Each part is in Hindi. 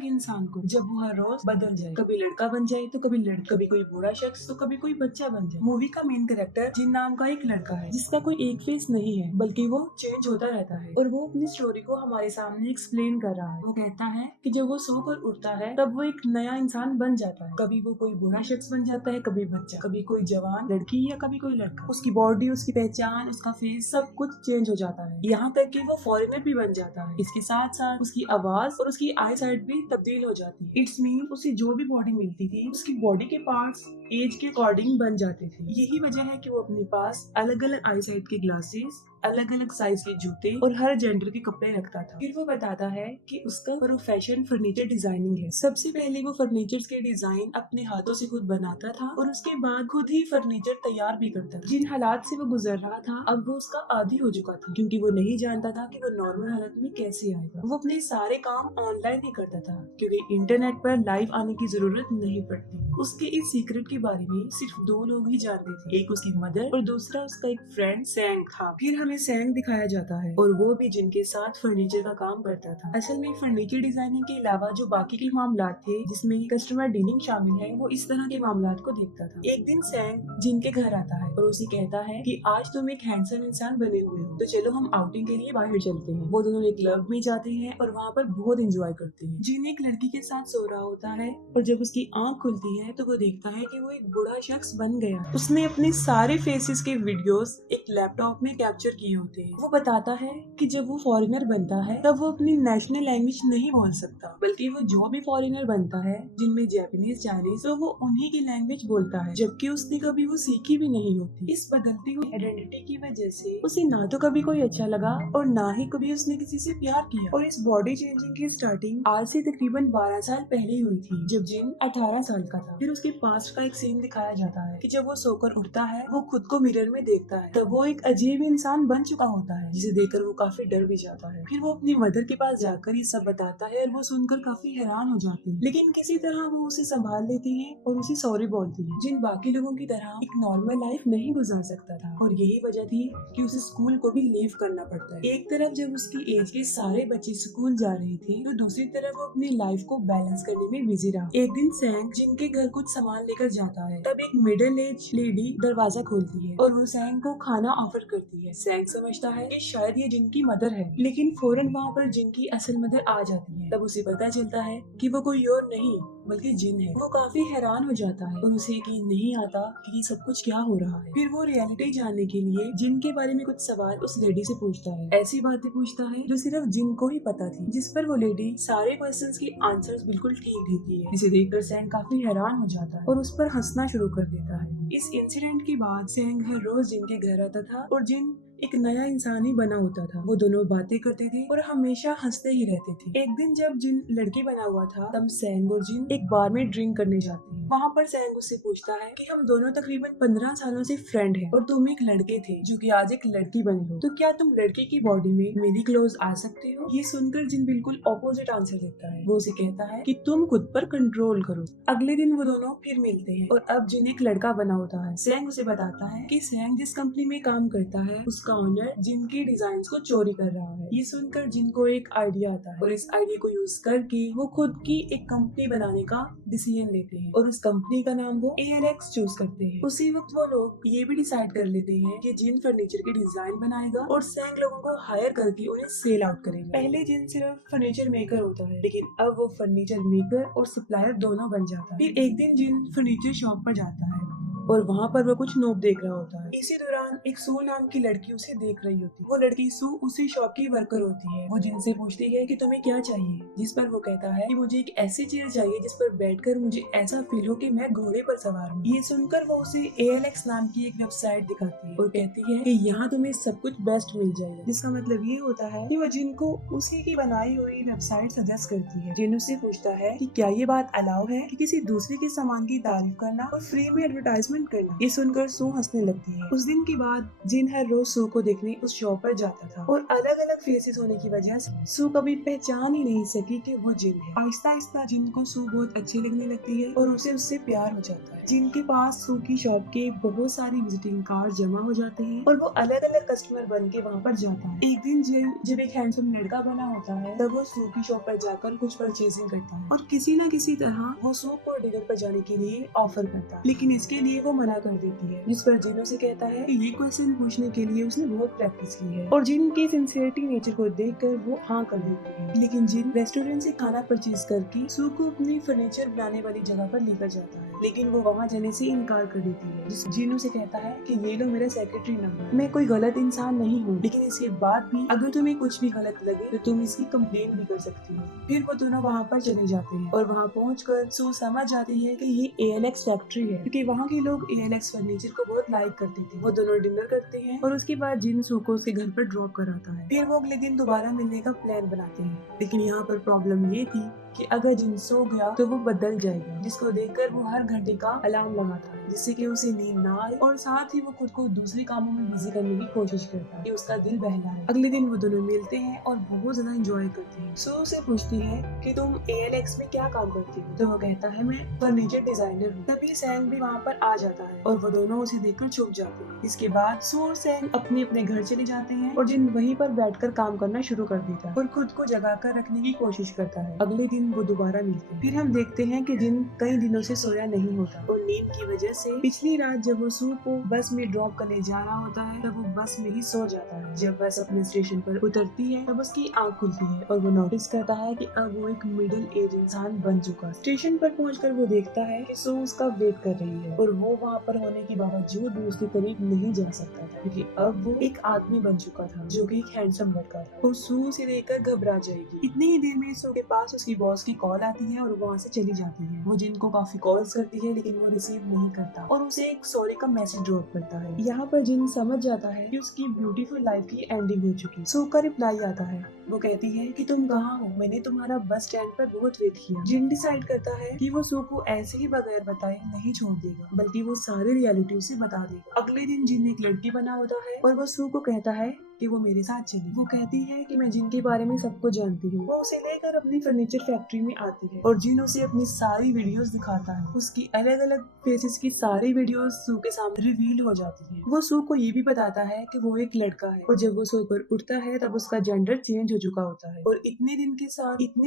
लगे इंसान को जब वो हर रोज बदल जाए, कभी लड़का बन जाए तो कभी लड़की, कभी कोई बूढ़ा शख्स तो कभी कोई बच्चा बन जाए। मूवी का मेन कैरेक्टर जिन नाम का एक लड़का है जिसका कोई एक फेस नहीं है बल्कि वो चेंज होता रहता है और वो अपनी स्टोरी को हमारे सामने एक्सप्लेन कर रहा है। वो कहता है कि जब वो सोकर उठता है तब वो एक नया इंसान बन जाता है। कभी वो कोई बूढ़ा शख्स बन जाता है, कभी बच्चा, कभी कोई जवान लड़की या कभी कोई लड़का। उसकी बॉडी, उसकी पहचान, उसका फेस सब कुछ चेंज हो जाता है, यहाँ तक कि वो फॉरेनर भी बन जाता है। इसके साथ साथ उसकी आवाज और उसकी आई साइट भी तब्दील हो जाती है। इट्स मीन उसे जो भी बॉडी मिलती थी उसकी बॉडी के पार्ट्स एज के अकॉर्डिंग बन जाते थे। यही वजह है कि वो अपने पास अलग अलग आई साइट के ग्लासेस, अलग अलग साइज के जूते और हर जेंडर के कपड़े रखता था। फिर वो बताता है कि उसका प्रोफेशन फर्नीचर डिजाइनिंग है। सबसे पहले वो फर्नीचर के डिजाइन अपने हाथों से खुद बनाता था और उसके बाद खुद ही फर्नीचर तैयार भी करता था। जिन हालात से वो गुजर रहा था अब वो उसका आदी हो चुका था, क्योंकि वो नहीं जानता था कि वो नॉर्मल हालत में कैसे आएगा। वो अपने सारे काम ऑनलाइन ही करता था क्योंकि इंटरनेट पर लाइव आने की जरूरत नहीं पड़ती। उसके इस सीक्रेट के बारे में सिर्फ 2 लोग ही जानते थे, एक उसकी मदर और दूसरा उसका एक फ्रेंड सैंग था। फिर हमें सैंग दिखाया जाता है और वो भी जिनके साथ फर्नीचर का काम करता था। असल में फर्नीचर डिजाइनिंग के अलावा जो बाकी के मामला थे जिसमें कस्टमर डीलिंग शामिल है, वो इस तरह के मामला को देखता था। एक दिन सैंग जिनके घर आता है और उसे कहता है कि आज तुम एक हैंडसम इंसान बने हुए हो, तो चलो हम आउटिंग के लिए बाहर चलते हैं। वो दोनों एक क्लब में जाते हैं और वहाँ पर बहुत एंजॉय करते हैं। जिन एक लड़की के साथ सो रहा होता है और जब उसकी आंख खुलती है तो वो देखता है कि वो एक बूढ़ा शख्स बन गया। उसने अपने सारे फेसेस के वीडियोस एक लैपटॉप में कैप्चर किए होते हैं। वो बताता है कि जब वो फॉरेनर बनता है तब वो अपनी नेशनल लैंग्वेज नहीं बोल सकता, बल्कि वो जो भी फॉरेनर बनता है जिनमें जापानीज, चाइनीज, तो वो उन्हीं की लैंग्वेज बोलता है, जबकि उसने कभी वो सीखी भी नहीं होती। इस बदलती हुई आइडेंटिटी की वजह से उसे ना तो कभी कोई अच्छा लगा और ना ही कभी उसने किसी से प्यार किया। और इस बॉडी चेंजिंग की स्टार्टिंग आज से तकरीबन 12 साल पहले हुई थी, जब जिन 18 साल का था। फिर उसके पास्ट का एक सीन दिखाया जाता है कि जब वो सोकर उठता है वो खुद को मिरर में देखता है, तब वो एक अजीब इंसान बन चुका होता है जिसे देखकर वो काफी डर भी जाता है। फिर वो अपनी मदर के पास जाकर ये सब बताता है और वो सुनकर काफी हैरान हो जाती है, लेकिन किसी तरह वो उसे संभाल लेती है और उसे सॉरी बोलती है। जिन बाकी लोगों की तरह एक नॉर्मल लाइफ नहीं गुजार सकता था और यही वजह थी कि उसे स्कूल को भी लीव करना पड़ता है। एक तरफ जब उसकी एज के सारे बच्चे स्कूल जा रहे थे तो दूसरी तरफ वो अपनी लाइफ को बैलेंस करने में बिजी रहा। एक दिन सैंग जिनके घर कुछ सामान लेकर जाता है तब एक मिडिल एज लेडी दरवाजा खोलती है और वो सैंग को खाना ऑफर करती है। सैंग समझता है कि शायद ये जिनकी मदर है, लेकिन फौरन वहाँ पर जिनकी असल मदर आ जाती है। तब उसे पता चलता है कि वो कोई और नहीं बल्कि जिन है। वो काफी हैरान हो जाता है और उसे यकीन नहीं आता कि ये सब कुछ क्या हो रहा है। फिर वो रियलिटी जानने के लिए जिन के बारे में कुछ सवाल उस लेडी से पूछता है। ऐसी बातें पूछता है जो सिर्फ जिन को ही पता थी, जिस पर वो लेडी सारे क्वेश्चंस के आंसर्स बिल्कुल ठीक देती है, जिसे देखकर सैंग काफी हैरान हो जाता है और उस पर हंसना शुरू कर देता है। इस इंसिडेंट के बाद सैंग हर रोज जिन के घर आता था और जिन एक नया इंसान ही बना होता था। वो दोनों बातें करते थे और हमेशा हंसते ही रहते थे। एक दिन जब जिन लड़की बना हुआ था तब सैंग और जिन एक बार में ड्रिंक करने जाते हैं। वहाँ पर सैंग उससे पूछता है कि हम दोनों तकरीबन 15 सालों से फ्रेंड हैं और तुम एक लड़के थे जो कि आज एक लड़की बने हो, तो क्या तुम लड़की की बॉडी में मेरी क्लोज आ सकते हो? ये सुनकर जिन बिल्कुल ऑपोजिट आंसर देता है। वो उसे कहता है कि तुम खुद पर कंट्रोल करो। अगले दिन वो दोनों फिर मिलते हैं और अब जिन एक लड़का बना होता है। सैंग उसे बताता है कि सैंग जिस कंपनी में काम करता है उसका ओनर जिन के डिजाइन को चोरी कर रहा है। ये सुनकर जिन को एक आइडिया आता है और इस आइडिया को यूज करके वो खुद की एक कंपनी बनाने का डिसीजन लेते हैं और उस कंपनी का नाम वो ALX चूज करते हैं। उसी वक्त वो लोग ये भी डिसाइड कर लेते हैं कि जिन फर्नीचर के डिजाइन बनाएगा और सैंग लोगों को हायर करके उन्हें सेल आउट करेगा। पहले जिन सिर्फ फर्नीचर मेकर होता है, लेकिन अब वो फर्नीचर मेकर और सप्लायर दोनों बन जाता है। फिर एक दिन जिन फर्नीचर शॉप पर जाता है और वहाँ पर वो कुछ नोट देख रहा होता है। इसी दौरान एक सू नाम की लड़की उसे देख रही होती है। वो लड़की सू उसी शॉप की वर्कर होती है। वो जिनसे पूछती है कि तुम्हें क्या चाहिए, जिस पर वो कहता है कि मुझे एक ऐसी चेयर चाहिए जिस पर बैठकर मुझे ऐसा फील हो कि मैं घोड़े पर सवार हूँ। ये सुनकर वो उसे ALX नाम की एक वेबसाइट दिखाती है और कहती है कि यहाँ तुम्हें सब कुछ बेस्ट मिल जाएगा, जिसका मतलब ये होता है कि वो जिनको उसी की बनाई हुई वेबसाइट सजेस्ट करती है। जिन उससे पूछता है कि क्या ये बात अलाउ है कि किसी दूसरे के सामान की तारीफ करना और फ्री में एडवर्टाइजमेंट करना। ये सुनकर सू हंसने लगती है। उस दिन के बाद जिन हर रोज सू को देखने उस शॉप पर जाता था और अलग अलग फेसेस होने की वजह से सू कभी पहचान ही नहीं सकी कि वो जिन है। आहिस्ता आहिस्ता जिन को सू बहुत अच्छी लगने लगती है और उसे उससे प्यार हो जाता है। जिन के पास सू की शॉप के बहुत सारे विजिटिंग कार्ड जमा हो जाते हैं और वो अलग अलग कस्टमर बन के वहाँ पर जाता है। एक दिन जब एक हैंडसम लड़का बना होता है तब वो सू की शॉप पर जाकर कुछ परचेजिंग करता है और किसी न किसी तरह वो सू को डिनर पर जाने के लिए ऑफर करता है, लेकिन इसके लिए वो मना कर देती है। जिस पर जिन उसे कहता है कि ये क्वेश्चन पूछने के लिए उसने बहुत प्रैक्टिस की है और जिन के सिंसियरिटी नेचर को देखकर वो हाँ कर देती है। लेकिन जिन रेस्टोरेंट से खाना परचेज करके सू को अपनी फर्नीचर बनाने वाली जगह पर लेकर जाता है, लेकिन वो वहाँ जाने से इनकार कर देती है। जिन उसे कहता है कि ये लो मेरा सेक्रेटरी नंबर, मैं कोई गलत इंसान नहीं हूँ, लेकिन इसके बाद भी अगर तुम्हें कुछ भी गलत लगे तो तुम इसकी कंप्लेन भी कर सकती हो। फिर वो दोनों वहाँ पर चले जाते हैं और वहाँ पहुंचकर सू समझ जाती है कि ये ALX फैक्ट्री है, क्योंकि वहाँ के लोग ALX फर्नीचर को बहुत लाइक करते थे। वो दोनों डिनर करते हैं और उसके बाद जिन सू को उसके घर पर ड्रॉप कराता है। फिर वो अगले दिन दोबारा मिलने का प्लान बनाते हैं, लेकिन यहाँ पर प्रॉब्लम ये थी कि अगर जिन सो गया तो वो बदल जाएगा, जिसको देखकर वो हर घंटे का अलार्म लगाता है जिससे कि उसे नींद ना आए और साथ ही वो खुद को दूसरे कामों में बिजी करने की कोशिश करता है कि उसका दिल बहलाए। अगले दिन वो दोनों मिलते हैं और बहुत ज्यादा एंजॉय करते हैं। सो उसे पूछती है कि तुम ALX में क्या काम करती हो, तो वो कहता है मैं फर्नीचर डिजाइनर हूँ। तभी सैंग भी वहाँ पर आ जाता है और वो दोनों उसे देखकर चुप जाते हैं। इसके बाद सो और सैंग अपने अपने घर चले जाते हैं और जिन वहीं पर बैठकर काम करना शुरू कर देता है और खुद को जगा कर रखने की कोशिश करता है। अगले दिन वो दोबारा मिलते हैं। फिर हम देखते हैं कि जिन कई दिनों से सोया नहीं होता और नींद की वजह से पिछली रात जब वो सू को बस में ड्रॉप करने जा रहा होता है तब वो बस में ही सो जाता है। जब बस अपने स्टेशन पर उतरती है तब उसकी आँख खुलती है और वो नोटिस करता है कि अब वो एक मिडिल एज इंसान बन चुका है। स्टेशन पर पहुंचकर वो देखता है कि सू उसका वेट कर रही है और वो वहाँ पर होने के बावजूद भी उसके करीब नहीं जा सकता था, क्योंकि अब वो एक आदमी बन चुका था जो कि एक हैंडसम लड़का था और सू उसे देखकर घबरा जाएगी। इतनी ही देर में सू के पास उसकी बॉस की कॉल आती है और वहाँ से चली जाती है। वो जिनको काफी कॉल्स करती है लेकिन वो रिसीव नहीं करता और उसे एक सॉरी का मैसेज ड्रॉप करता है। यहाँ पर जिन समझ जाता है कि उसकी ब्यूटीफुल लाइफ की एंडिंग हो चुकी। सू का रिप्लाई आता है, वो कहती है कि तुम कहाँ हो, मैंने तुम्हारा बस स्टैंड पर बहुत वेट किया। जिन डिसाइड करता है कि वो सू को ऐसे ही बगैर बताए नहीं छोड़ देगा, बल्कि वो सारी रियलिटी उसे बता देगा। अगले दिन जिन एक लड़की बना होता है और वो सू को कहता है कि वो मेरे साथ चले। वो कहती है कि मैं जिन के बारे में सब कुछ जानती हूँ। वो उसे लेकर अपनी फर्नीचर फैक्ट्री में आती है और जिन उसे अपनी सारी वीडियोस दिखाता है। उसकी अलग अलग फेसेस की सारी वीडियोस सू के सामने रिवील हो जाती है। वो सू को ये भी बताता है कि वो एक लड़का है और जब वो सोकर उठता है तब उसका जेंडर चेंज हो चुका होता है और इतने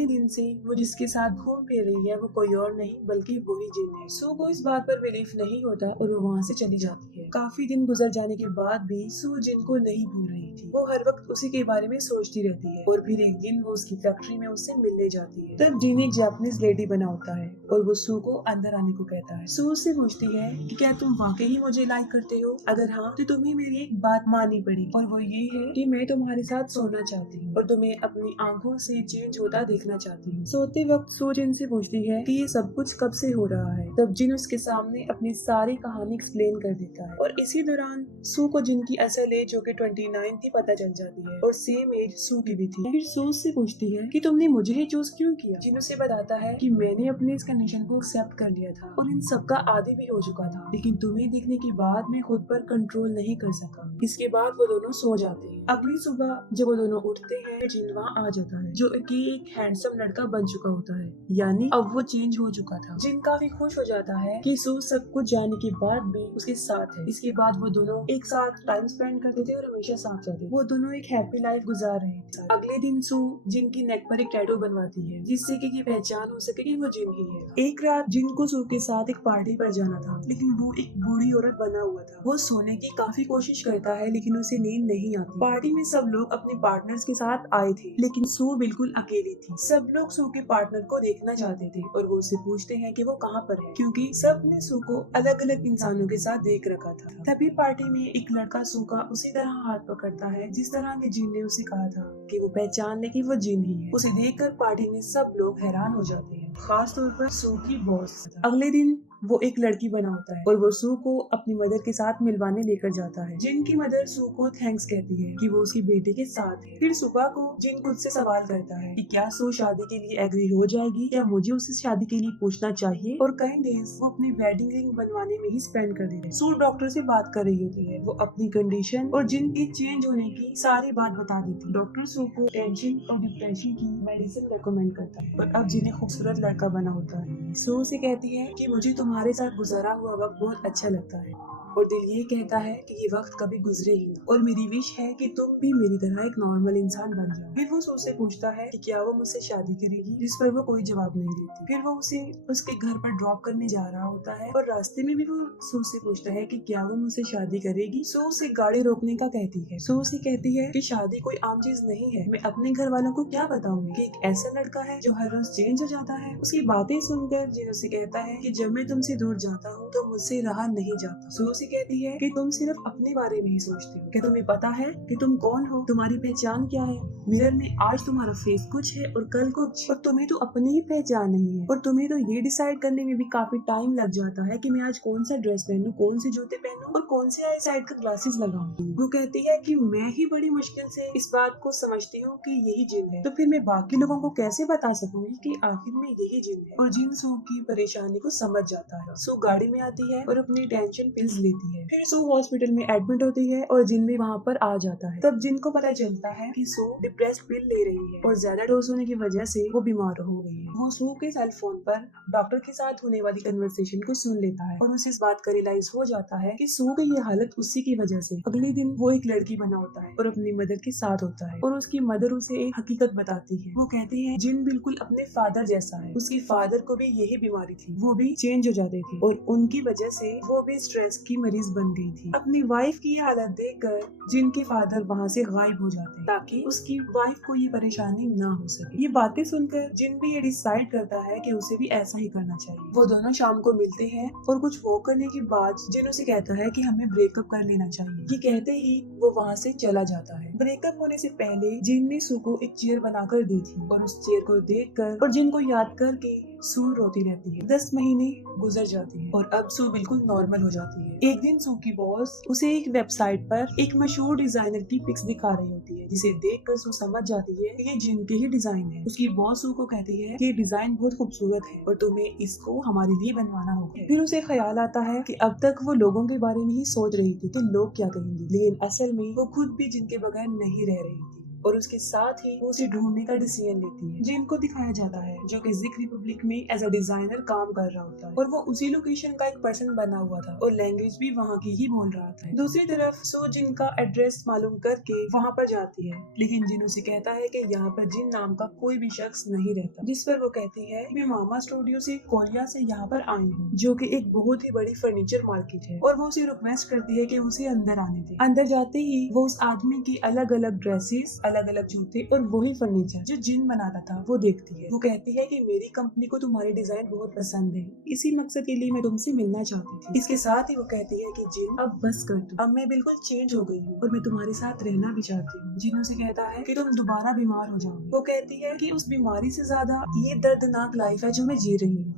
दिन से वो जिसके साथ घूम फिर रही है वो कोई और नहीं बल्कि वही जिन है। सू को इस बात पर बिलीफ नहीं होता और वो वहाँ से चली जाती है। काफी दिन गुजर जाने के बाद भी सू जिन को नहीं भूल रही थी। वो हर वक्त उसी के बारे में सोचती रहती है और फिर एक दिन वो उसकी फैक्ट्री में उससे मिलने जाती है। तब जिन एक जापानीज लेडी बना होता है और वो सू को अंदर आने को कहता है। सू उससे पूछती है कि क्या तुम वाकई ही मुझे लाइक करते हो, अगर हाँ तो तुम्हें मेरी एक बात माननी पड़ेगी और वो ये है कि मैं तुम्हारे साथ सोना चाहती हूँ और तुम्हें अपनी आंखों से चेंज होता देखना चाहती हूँ। सोते वक्त सू जिन से पूछती है कि ये सब कुछ कब से हो रहा है। तब जिन उसके सामने अपनी सारी कहानी एक्सप्लेन कर देता है और इसी दौरान सू को जिन की असल एज जो कि 29 थी पता चल जाती है और सेम एज सू की भी थी। फिर सू से पूछती है कि तुमने मुझे ही चूज क्यों किया। जिन उसे बताता है कि मैंने अपने इस कंडीशन को एक्सेप्ट कर लिया था और इन सबका आदी भी हो चुका था, लेकिन तुम्हें देखने के बाद मैं खुद पर कंट्रोल नहीं कर सका। इसके बाद वो दोनों सो जाते हैं। अगली सुबह जब वो दोनों उठते हैं जिन वहाँ आ जाता है जो कि एक हैंडसम लड़का बन चुका होता है, यानी अब वो चेंज हो चुका था। जिन काफी खुश हो जाता है कि सू सब कुछ जानने के बाद भी उसके साथ है। इसके बाद वो दोनों एक साथ टाइम स्पेंड करते थे और हमेशा साथ रहते। वो दोनों एक हैप्पी लाइफ गुजार रहे थे। अगले दिन सू जिन की नेक पर एक टैटू बनवाती है जिससे कि ये पहचान हो सके कि वो जिन ही है। एक रात जिन को सू के साथ एक पार्टी पर जाना था, लेकिन वो एक बूढ़ी औरत बना हुआ था। वो सोने की काफी कोशिश करता है लेकिन उसे नींद नहीं आती। पार्टी में सब लोग अपने पार्टनर्स के साथ आए थे लेकिन सू बिल्कुल अकेली थी। सब लोग सू के पार्टनर को देखना चाहते थे और वो उससे पूछते हैं कि वो कहाँ पर है, क्योंकि सब ने सू को अलग अलग इंसानों के साथ देख रखा था। तभी पार्टी में एक लड़का सू का उसी तरह हाथ पकड़ता है जिस तरह के जिन ने उसे कहा था कि वो पहचान ले कि वो जिन ही है। उसे देखकर पार्टी में सब लोग हैरान हो जाते हैं। खास तौर पर सू की बॉस। अगले दिन वो एक लड़की बना होता है और वो सू को अपनी मदर के साथ मिलवाने लेकर जाता है। जिन की मदर सू को थैंक्स कहती है कि वो उसकी बेटे के साथ है। फिर सुबह को जिन खुद से सवाल करता है कि क्या सू शादी के लिए एग्री हो जाएगी, क्या मुझे उससे शादी के लिए पूछना चाहिए। और कई डेज वो अपनी वेडिंग रिंग बनवाने में ही स्पेंड कर देते हैं। सू डॉक्टर से बात कर रही होती है। वो अपनी कंडीशन और जिन की चेंज होने की सारी बात बता देती है। डॉक्टर सू को टेंशन और डिप्रेशन की मेडिसिन रेकमेंड करता है। और अब जिन्हें खूबसूरत लड़का बना होता है। सू उसे कहती है कि मुझे तुम्हारे साथ गुजारा हुआ वक्त बहुत अच्छा लगता है और दिल ये कहता है कि ये वक्त कभी गुजरे ही ना। और मेरी विश है कि तुम भी मेरी तरह एक नॉर्मल इंसान बन जाओ। फिर वो सू से पूछता है कि क्या वो मुझसे शादी करेगी, जिस पर वो कोई जवाब नहीं देती। फिर वो उसे उसके घर पर ड्रॉप करने जा रहा होता है और रास्ते में भी वो सू से पूछता है कि क्या वो मुझसे शादी करेगी। सू उसे गाड़ी रोकने का कहती है। सू उसे कहती है कि शादी कोई आम चीज नहीं है, मैं अपने घर वालों को क्या बताऊंगी कि एक ऐसा लड़का है जो हर रोज चेंज हो जाता है। उसकी बातें सुनकर जिन उसे कहता है कि जब मैं तुमसे दूर जाता हूँ तो मुझसे रहा नहीं जाता। सू उसे कहती है कि तुम सिर्फ अपने बारे में ही सोचती हो, क्या तुम्हें पता है कि तुम कौन हो, तुम्हारी पहचान क्या है। मिरर में आज तुम्हारा फेस कुछ है और कल कुछ, और तुम्हें तो अपनी ही पहचान नहीं है। और तुम्हें तो ये डिसाइड करने में भी काफी टाइम लग जाता है कि मैं आज कौन सा ड्रेस पहनूं, कौन से जूते पहनूं और कौन से आई साइड का ग्लासेस लगाऊं। वो कहती है कि मैं ही बड़ी मुश्किल से इस बात को समझती हूँ कि यही जिन है, तो फिर मैं बाकी लोगों को कैसे बता सकूंगी कि आखिर में यही जिन है। और जिन सू की परेशानी को समझ जाता है। सू गाड़ी में आती है और अपनी टेंशन पिल्स लेती है। फिर सू हॉस्पिटल में एडमिट होती है और जिन भी वहाँ पर आ जाता है। तब जिन को पता चलता है कि सू डिप्रेस्ड पिल ले रही है और ज्यादा डोज होने की वजह से वो बीमार हो गई है। वो सू के सेल फोन पर डॉक्टर के साथ होने वाली कन्वर्सेशन को सुन लेता है और उसे इस बात का रियलाइज हो जाता है कि सू की ये हालत उसी की वजह से। अगले दिन वो एक लड़की बना होता है और अपनी मदर के साथ होता है और उसकी मदर उसे एक हकीकत बताती है। वो कहती है जिन बिल्कुल अपने फादर जैसा है, उसके फादर को भी यही बीमारी थी, वो भी चेंज हो जाते थे और उनकी वजह से वो भी स्ट्रेस की मरीज बन गई थी। अपनी वाइफ की हालत देखकर जिनके फादर वहाँ से गायब हो जाते हैं ताकि उसकी वाइफ को ये परेशानी ना हो सके। ये बातें सुनकर जिन भी ये डिसाइड करता है कि उसे भी ऐसा ही करना चाहिए। वो दोनों शाम को मिलते हैं और कुछ वो करने के बाद जिन उसे कहता है कि हमें ब्रेकअप कर लेना चाहिए। ये कहते ही वो वहाँ से चला जाता है। ब्रेकअप होने से पहले जिन ने सू को एक चेयर बनाकर दी थी और उस चेयर को देखकर और जिन को याद करके सू रोती रहती है। 10 महीने गुजर जाते हैं और अब सू बिल्कुल नॉर्मल हो जाती है। एक दिन सू की बॉस उसे एक वेबसाइट पर एक मशहूर डिजाइनर की पिक्स दिखा रही होती है, जिसे देखकर सू समझ जाती है कि ये जिन के ही डिजाइन है। उसकी बॉस सू को कहती है कि ये डिजाइन बहुत खूबसूरत है और तुम्हें इसको हमारे लिए बनवाना होगा। फिर उसे ख्याल आता है कि अब तक वो लोगों के बारे में ही सोच रही थी कि लोग क्या कहेंगे, लेकिन असल में वो खुद भी जिनके बगैर नहीं रह रही थी। और उसके साथ ही वो उसे ढूंढने का डिसीजन लेती है। जिन को दिखाया जाता है जो कि जिक रिपब्लिक में एज अ डिजाइनर काम कर रहा होता है और वो उसी लोकेशन का एक पर्सन बना हुआ था और लैंग्वेज भी वहाँ की ही बोल रहा था। दूसरी तरफ सो जिन का एड्रेस मालूम करके वहाँ पर जाती है, लेकिन जिन उसे कहता है कि यहाँ पर जिन नाम का कोई भी शख्स नहीं रहता। जिस पर वो कहती है मैं मामा स्टूडियो से कोरिया से यहाँ पर आई हूँ, जो कि एक बहुत ही बड़ी फर्नीचर मार्केट है, और वो उसे रिक्वेस्ट करती है कि उसे अंदर आने दे। अंदर जाते ही वो उस आदमी की अलग अलग ड्रेसेस, अलग अलग जूते और वही फर्नीचर जो जिन बनाता था वो देखती है। वो कहती है कि मेरी कंपनी को तुम्हारे डिजाइन बहुत पसंद है, इसी मकसद के लिए मैं तुमसे मिलना चाहती थी। इसके साथ ही वो कहती है कि जिन अब बस कर दो, अब मैं बिल्कुल चेंज हो गई हूँ और मैं तुम्हारे साथ रहना भी चाहती हूँ। जिन उसे कहता है कि तुम दोबारा बीमार हो जाओगे। वो कहती है कि उस बीमारी से ज्यादा ये दर्दनाक लाइफ है जो मैं जी रही हूँ,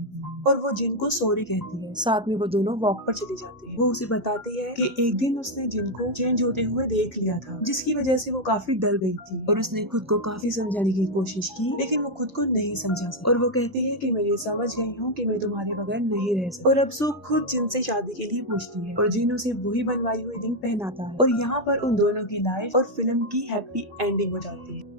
और वो जिन को सॉरी कहती है। साथ में वो दोनों वॉक पर चली जाती है। वो उसे बताती है कि एक दिन उसने जिन को चेंज होते हुए देख लिया था, जिसकी वजह से वो काफी डर गई थी और उसने खुद को काफी समझाने की कोशिश की, लेकिन वो खुद को नहीं समझा सकी। और वो कहती है कि मैं ये समझ गई हूँ कि मैं तुम्हारे बगैर नहीं रह सकती। और अब सू खुद जिन से शादी के लिए पूछती है और जिन उसे वही बनवाई हुई रिंग पहनाता है और यहाँ पर उन दोनों की लाइफ और फिल्म की हैप्पी एंडिंग हो जाती है।